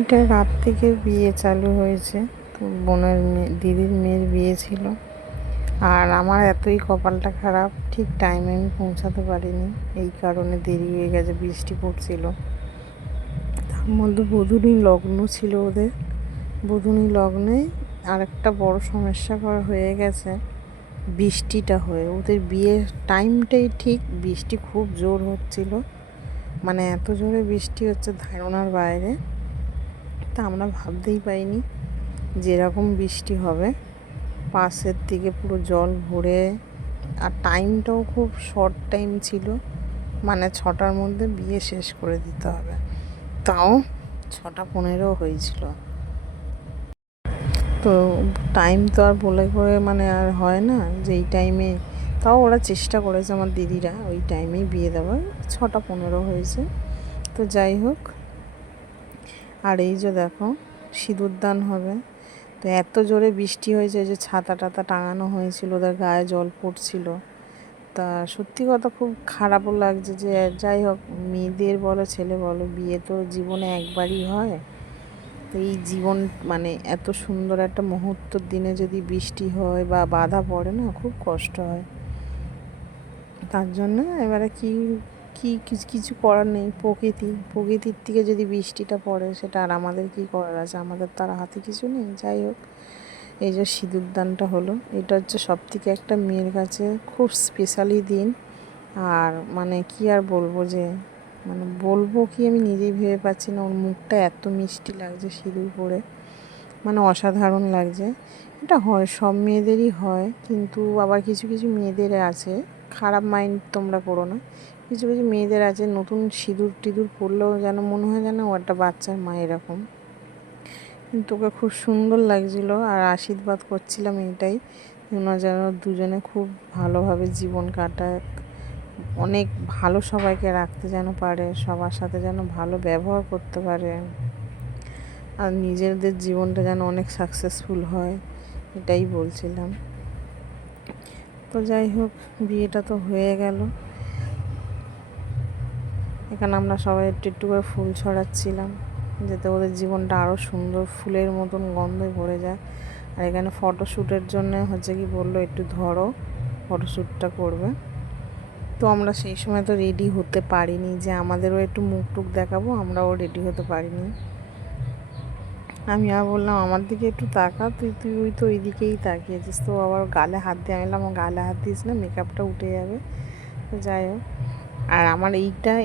এটা রাত থেকে বিয়ে চালু হয়েছে। তো বোনের দিদির মেয়ের বিয়ে ছিল। আর আমার এতই কপালটা খারাপ, ঠিক টাইমে আমি পৌঁছাতে পারিনি, এই কারণে দেরি হয়ে গেছে। বৃষ্টি পড়ছিল, তার মধ্যে বধূনি লগ্ন ছিল ওদের। বধূনি লগ্নে আরেকটা বড় সমস্যা করা হয়ে গেছে, বৃষ্টিটা হয়ে ওদের বিয়ের টাইমটাই ঠিক বৃষ্টি খুব জোর হচ্ছিল, মানে এত জোরে বৃষ্টি হচ্ছে ধারণার বাইরে। তা আমরা ভাবতেই পাইনি যেরকম বৃষ্টি হবে। পাশের দিকে পুরো জল ভরে, আর টাইমটাও খুব শর্ট টাইম ছিল, মানে 6টার মধ্যে বিয়ে শেষ করে দিতে হবে। তাও 6টা 15 হয়েছিল। তো টাইম তো আর বলে করে মানে আর হয় না যে এই টাইমে। তাও ওরা চেষ্টা করেছে আমার দিদিরা ওই টাইমেই বিয়ে দেওয়ার। 6টা 15 হয়েছে। তো যাই হোক, আর এই যে দেখো সিঁদুরদান হবে। তো এত জোরে বৃষ্টি হয়েছে যে ছাতা টাতা টাঙানো হয়েছিল, ওদের গায়ে জল পড়ছিল। তা সত্যি কথা খুব খারাপও লাগছে যে যাই হোক, মেয়েদের বলো ছেলে বলো, বিয়ে তো জীবনে একবারই হয়। তো এই জীবন মানে এত সুন্দর একটা মুহূর্তর দিনে যদি বৃষ্টি হয় বা বাধা পড়ে না, খুব কষ্ট হয়। তার জন্য এবারে কি কিছু করার নেই। প্রকৃতির থেকে যদি বৃষ্টিটা পড়ে, সেটা আর আমাদের কি করার আছে? আমাদের তার হাতে কিছু নেই। যাই হোক, এই যে সিঁদুরদানটা হলো, এটা হচ্ছে সবথেকে একটা মেয়ের কাছে খুব স্পেশালি দিন। আর মানে কি আর বলবো, যে মানে বলবো কি আমি নিজেই ভেবে পাচ্ছি না। ওর মুখটা এত মিষ্টি লাগছে সিঁদুর পরে, মানে অসাধারণ লাগছে। এটা হয়, সব মেয়েদেরই হয়, কিন্তু আবার কিছু কিছু মেয়েদের আছে, খারাপ মাইন্ড তোমরা করো না। কিছু কিছু মেয়েদের আছে নতুন সিঁদুর টিঁদুর পরলেও যেন মনে হয় যেন ও একটা বাচ্চার মা এরকম। কিন্তু ওকে খুব সুন্দর লাগছিল, আর আশীর্বাদ করছিলাম এইটাই, যেন দুজনে খুব ভালোভাবে জীবন কাটায়, অনেক ভালো সবাইকে রাখতে যেন পারে, সবার সাথে যেন ভালো ব্যবহার করতে পারে, আর নিজেদের জীবনটা যেন অনেক সাকসেসফুল হয়, এটাই বলছিলাম। তো যাই হোক, বিয়েটা তো হয়ে গেল। এখানে আমরা সবাই একটু একটু করে ফুল ছড়াচ্ছিলাম, যাতে ওদের জীবনটা আরও সুন্দর ফুলের মতন গন্ধে ভরে যায়। আর এখানে ফটোশ্যুটের জন্য হচ্ছে কি বললো, একটু ধরো ফটোশ্যুটটা করবে। তো আমরা সেই সময় তো রেডি হতে পারিনি, যে আমাদেরও একটু মুখ টুক দেখাবো, আমরাও রেডি হতে পারিনি। আমি আর বললাম আমার দিকে একটু তাকা, তুই তো ওই দিকেই তাকিয়েছিস। তো আবার গালে হাত দিয়ে, আমি বললাম গালে হাত দিস না, মেকআপটা উঠে যাবে। তো যাই হোক, আর আমার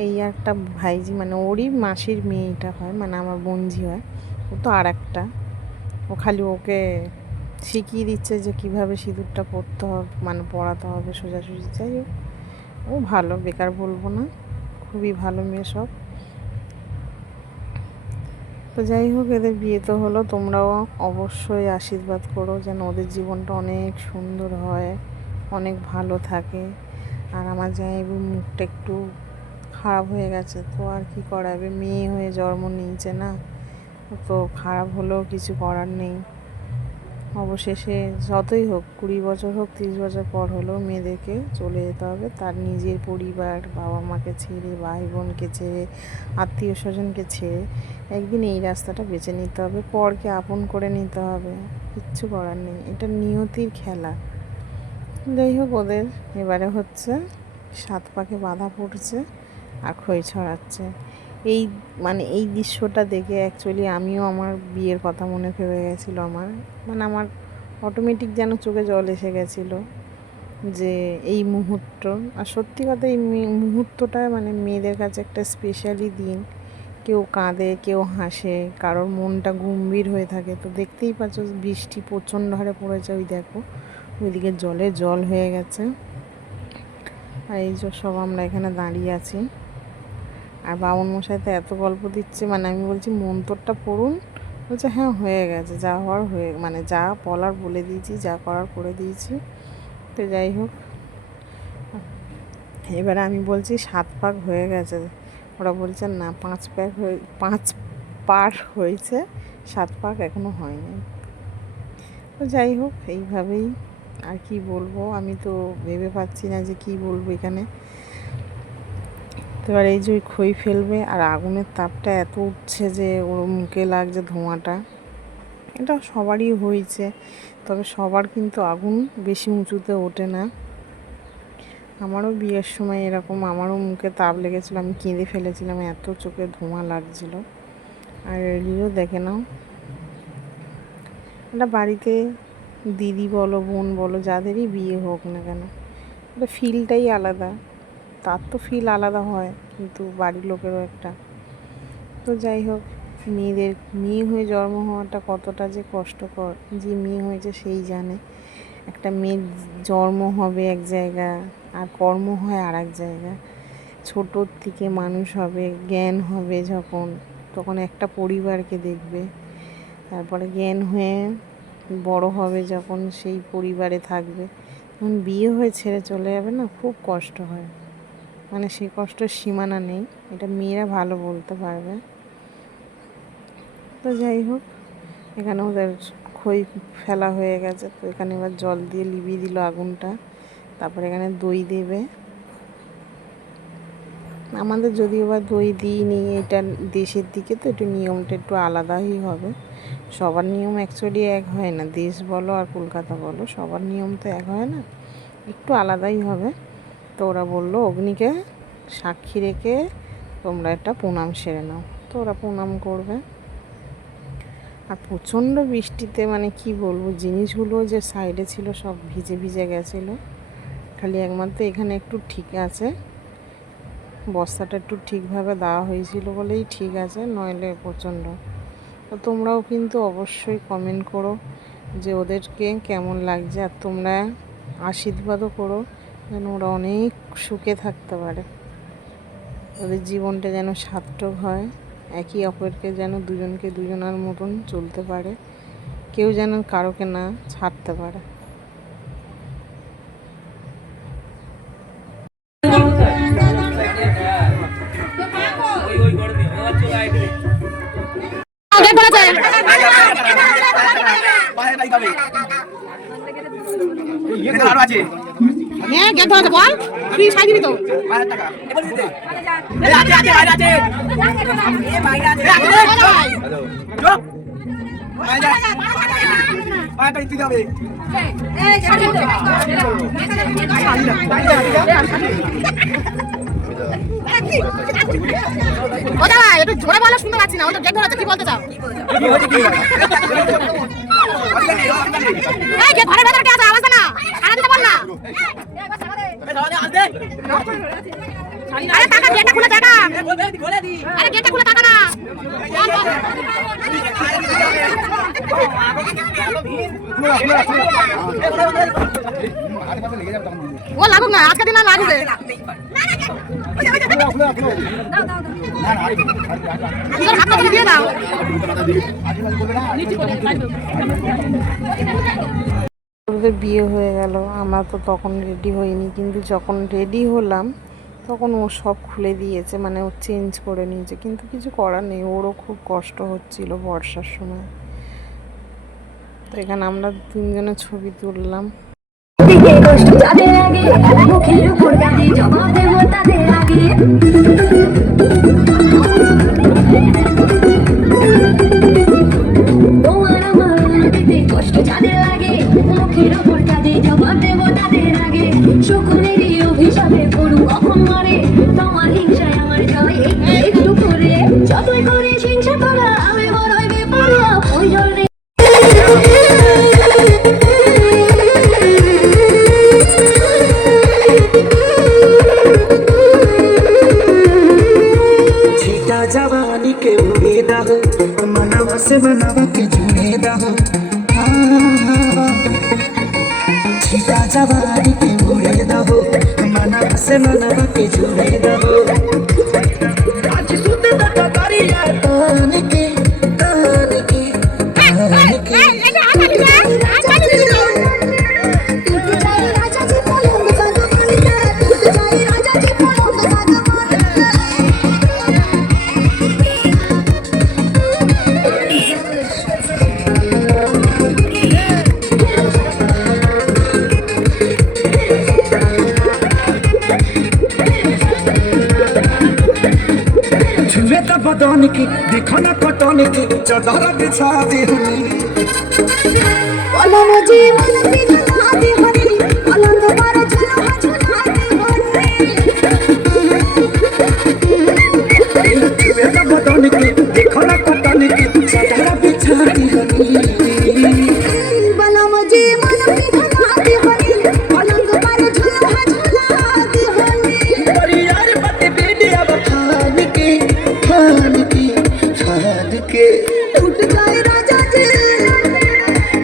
এই একটা ভাইজি, মানে ওরই মাসির মেয়েটা হয়, মানে আমার বোনঝি হয়। ও তো আর একটা, ও খালি ওকে শিখিয়ে দিচ্ছে যে কীভাবে সিঁদুরটা পরতে হবে, মানে পরাতে হবে সোজাসুজি। যাই হোক, ও ভালো, বেকার বলবো না, খুবই ভালো মেয়ে সব। তো যাই হোক, এদের বিয়ে তো হলো, তোমরাও অবশ্যই আশীর্বাদ করো যেন ওদের জীবনটা অনেক সুন্দর হয়, অনেক ভালো থাকে। আর আমার জামাইবাবুর মুখটা একটু খারাপ হয়ে গেছে, তো আর কি করাবে, মেয়ে হয়ে জন্ম নিয়েছে না, তো খারাপ হলেও কিছু করার নেই। অবশেষে যতই হোক, 20 বছর হোক 30 বছর পর হলেও মেয়েদেরকে চলে যেতে হবে, তার নিজের পরিবার, বাবা মাকে ছেড়ে, ভাই বোনকে ছেড়ে, আত্মীয় স্বজনকে ছেড়ে একদিন এই রাস্তাটা বেছে নিতে হবে, পরকে আপন করে নিতে হবে। কিচ্ছু করার নেই, এটা নিয়তির খেলা। যাই হোক, ওদের এবারে হচ্ছে 7 পাকে বাঁধা পড়ছে আর খই ছড়াচ্ছে। এই মানে এই দৃশ্যটা দেখে অ্যাকচুয়ালি আমিও আমার বিয়ের কথা মনে পড়ে গেছিলো। আমার অটোমেটিক যেন চোখে জল এসে গেছিলো, যে এই মুহূর্ত। আর সত্যি কথা, এই মুহূর্তটা মানে মেয়েদের কাছে একটা স্পেশালি দিন। কেউ কাঁদে, কেউ হাসে, কারোর মনটা গম্ভীর হয়ে থাকে। তো দেখতেই পাচ্ছ বৃষ্টি প্রচণ্ড হারে পড়েছে, ওই দেখো ওইদিকে জলে জল হয়ে গেছে। আর এই যে সব আমরা এখানে দাঁড়িয়ে আছি, আর বামুন মশাই তো এত গল্প দিচ্ছে, মানে আমি বলছি মন্তরটা পড়ুন, বলছে হ্যাঁ হয়ে গেছে, যা হওয়ার হয়ে, মানে যা বলার বলে দিয়েছি, যা করার করে দিয়েছি। তো যাই হোক, এবারে আমি বলছি 7 পাক হয়ে গেছে, ওরা বলছে না 5 পাক 5 পার হয়েছে, 7 পাক এখনও হয়নি। তো যাই হোক, এইভাবেই। আর কি বলবো, আমি তো ভেবে পাচ্ছি না যে কি বলবো এখানে। তো এবার এই যে ওই খই ফেলবে, আর আগুনের তাপটা এত উঠছে যে ওর মুখে লাগছে ধোঁয়াটা। এটা সবারই হয়েছে, তবে সবার কিন্তু আগুন বেশি উঁচুতে ওঠে না। আমারও বিয়ের সময় এরকম আমারও মুখে তাপ লেগেছিলো, আমি কেঁদে ফেলেছিলাম, এত চোখে ধোঁয়া লাগছিল। আর এলিও দেখে নাও, এটা বাড়িতে দিদি বলো বোন বলো যাদেরই বিয়ে হোক না কেন, এটা ফিলটাই আলাদা। তার তো ফিল আলাদা হয়, কিন্তু বাড়ির লোকেরও একটা। তো যাই হোক, মেয়ে হয়ে জন্ম হওয়াটা কতটা যে কষ্টকর, যে মেয়ে হয়েছে সেই জানে। একটা মেয়ের জন্ম হবে এক জায়গা, আর কর্ম হয় আর এক জায়গা। ছোটোর থেকে মানুষ হবে, জ্ঞান হবে যখন, তখন একটা পরিবারকে দেখবে। তারপরে জ্ঞান হয়ে বড় হবে যখন, সেই পরিবারে থাকবে। যখন বিয়ে হয়ে ছেড়ে চলে যাবে না, খুব কষ্ট হয়, মানে সেই কষ্টের সীমানা নেই, এটা মেয়েরা ভালো বলতে পারবে। তো যাই হোক, এখানে ওদের খই ফেলা হয়ে গেছে, তো এখানে এবার জল দিয়ে লিবিয়ে দিল আগুনটা। তারপরে এখানে দই দেবে। আমাদের যদিও বা দই দিইনি, এটা দেশের দিকে তো একটু নিয়মটা একটু আলাদাই হবে। সবার নিয়ম অ্যাকচুয়ালি এক হয় না, দেশ বলো আর কলকাতা বলো, সবার নিয়ম তো এক হয় না, একটু আলাদাই হবে। তো ওরা বললো অগ্নিকে সাক্ষী রেখে তোমরা একটা প্রণাম সেরে নাও। তো ওরা প্রণাম করবে। আর প্রচণ্ড বৃষ্টিতে মানে কি বলবো, জিনিসগুলো যে সাইডে ছিল সব ভিজে ভিজে গেছিলো। খালি একমাত্র এখানে একটু ঠিক আছে, বস্তাটা একটু ঠিকভাবে দেওয়া হয়েছিল বলেই ঠিক আছে, নইলে প্রচণ্ড। তো তোমরাও কিন্তু অবশ্যই কমেন্ট করো যে ওদেরকে কেমন লাগছে, আর তোমরা আশীর্বাদও করো যেন ওরা অনেক সুখে থাকতে পারে, ওদের জীবনটা যেন সার্থক হয়, একে অপরকে যেন দুজনকে দুজনের মতন চলতে পারে, কেউ যেন কারোকে না ছাড়তে পারে। হ্যাঁ গেট ধরে বল, তুই সাই দিবি তো। ও দাদা একটু জোরে বলো, শুনতে পাচ্ছি না, ও তো গেট ধরেছে, কি বলতে চাও? এই গেট ঘরের ভেতরে কে আছে, আওয়াজ না সারা দিতে বল না। আরে টাকা গেটটা খুলে টাকা, আরে গেটটা খুলে টাকা না। ও লাগুক না, আজকে দিন না লাগবে। দিয়ে দাও। ওদের বিয়ে হয়ে গেল, আমরা তো তখন রেডি হইনি, কিন্তু যখন রেডি হলাম তখন ও সব খুলে দিয়েছে, মানে ও চেঞ্জ করে নিয়েছে, কিন্তু কিছু করার নেই, ওরও খুব কষ্ট হচ্ছিল বর্ষার সময়। তো এখানে আমরা তিনজনের ছবি তুললাম। जवानी के उड़े दहो, मनवा से मनवा के जुड़े दहो, छीटा जवानी के उड़े दहो, मनवा से मनवा के जुड़े दहो। आज सुते तक करिया तान के तान के तान के देखो ना कटन के चादर बिछा दी बोलो मुझे मन पिघला दे हरी पलंग पर झुला झुला दे बदन के देखो ना कटन के चादर बिछा दी बोलो मुझे मन पिघला दे हरी पलंग पर झुला झुला दे अरे यार बात बेटी अब खान के टूट जाए राजा जी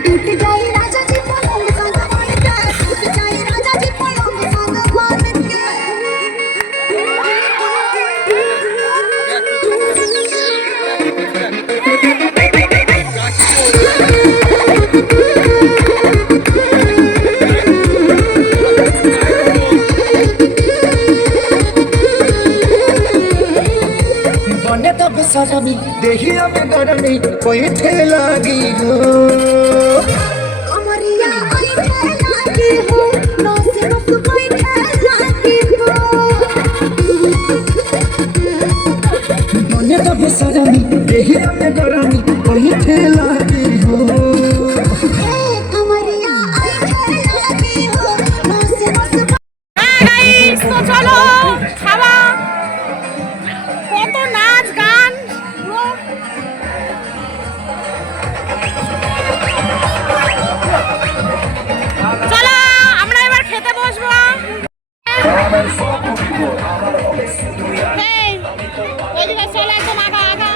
टूट जाए राजा जी पलंग संग मान के टूट जाए राजा जी पलंग संग मान के बने तो बेसरमी देहिया में गरमी कोई ठेलागी हो कमरिया आई लागी हो नस नस कोई लागी हो बने तो बेसरमी देहिया में गरमी कोई ठेलागी हो कमरिया आई लागी हो नस नस গাইস তো চলো খাওয়া কত নাচ গান চলো আমরা এবার খেতে বসবো এই, এদিকে চলো একদম আগা আগা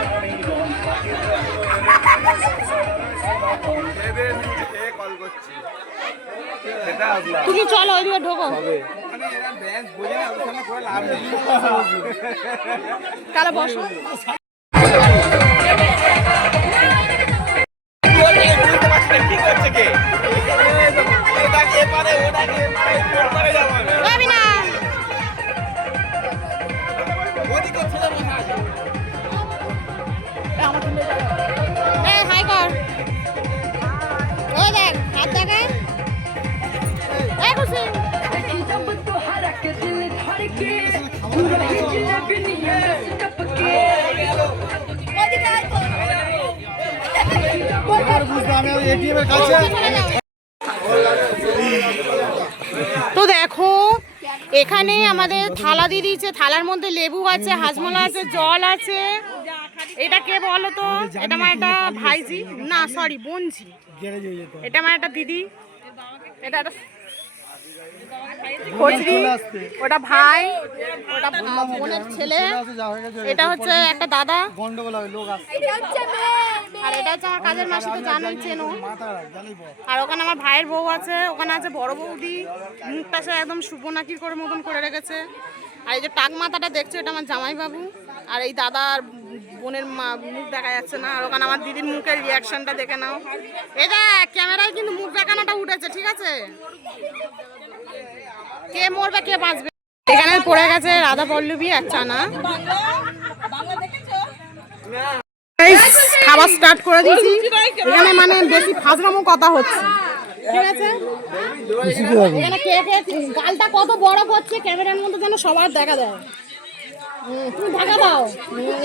তুমি চলো ওইদিকে ঢোকো কালে বসো যাবি না এই হাই কর ওই দেখ হাত দেখা এই খুশি তো দেখো এখানে আমাদের থালা দিয়ে দিয়েছে, থালার মধ্যে লেবু আছে, হাজমোলা আছে, জল আছে। এটা কে বলো তো? এটা আমার একটা ভাইজি, না সরি বোনজি, এটা আমার একটা দিদি, এটা একটা খোঁজরি, ওটা ভাই, ওটা বোনের ছেলে, এটা হচ্ছে একটা দাদা, আর এটা হচ্ছে আমার কাজের মাসি, তো জানোই চেনো। আর ওখানে আমার ভাইয়ের বউ আছে, ওখানে আছে বড় বৌদি, মুখটা সে একদম সুবর্ণাকির করে মতন করে রেখেছে। আর এই যে টাক মাথাটা দেখছো, এটা আমার জামাইবাবু। আর এই দাদার বোনের মুখ দেখা যাচ্ছে না। আর ওখানে আমার দিদির মুখের রিয়াকশনটা দেখে নাও। এটা ক্যামেরায় কিন্তু মুখ দেখানোটা উঠেছে, ঠিক আছে? কে মরবে কে বাঁচবে। এখানে পড়ে গেছে রাধা পল্লবী আর চানা। খাবার স্টার্ট করে দিয়েছি। এখানে মানে বেশি ফাজলামো কথা হচ্ছে, ঠিক আছে? এখানে কে কে গালটা কত বড় করছে ক্যামেরার মধ্যে যেন সবার দেখা দেয়। তুমি দেখা দাও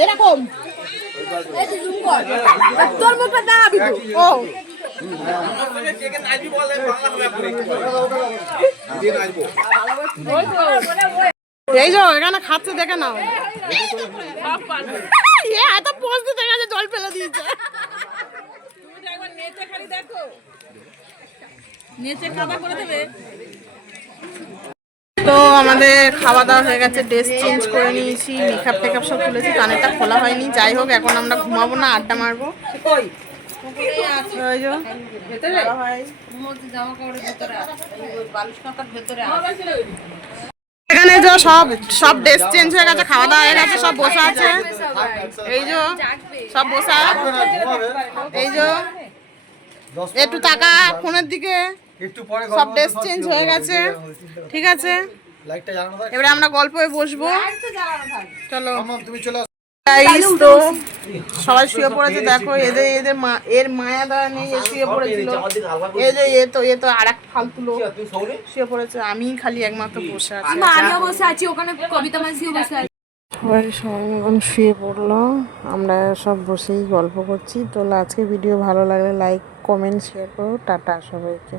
এরকম, তোর মুখটা দেখাবি তো। ও এই যে এখানে খাচ্ছে দেখে নাও। এত পোজ দিতে গেছে জল ফেলে দিয়েছে। তো আমাদের খাওয়া দাওয়া হয়ে গেছে, ড্রেস চেঞ্জ করে নিয়েছি, মেকআপ টেকআপ সব খুলেছি, কানেরটা খোলা হয়নি। যাই হোক এখন আমরা ঘুমাবো না, আড্ডা মারবো। এখানে যে সব সব ড্রেস চেঞ্জ হয়ে গেছে, খাওয়া দাওয়া হয়ে গেছে, সব বসে আছে। এই যে সব বসা, এই যে একটু টাকা ফোনের দিকে, সব ড্রেস চেঞ্জ হয়ে গেছে, ঠিক আছে? এবারে আমরা গল্পে বসবো, চলো। গাইস তো সবাই শুয়ে পড়েছে, দেখো এদের এদের এর মায়া দয়া নেই, এ শুয়ে পড়েছিল। এই যে এ তো আর এক ফালতু লোক শুয়ে পড়েছে, আমি খালি একমাত্র বসে আছি। আমিও বসে আছি, ওখানে কবিতা মাঝিও বসে আছে। সবাই সবাই এখন শুয়ে পড়লো, আমরা সব বসেই গল্প করছি। তো আজকে ভিডিও ভালো লাগলে লাইক কমেন্ট শেয়ার করো। টাটা সবাইকে।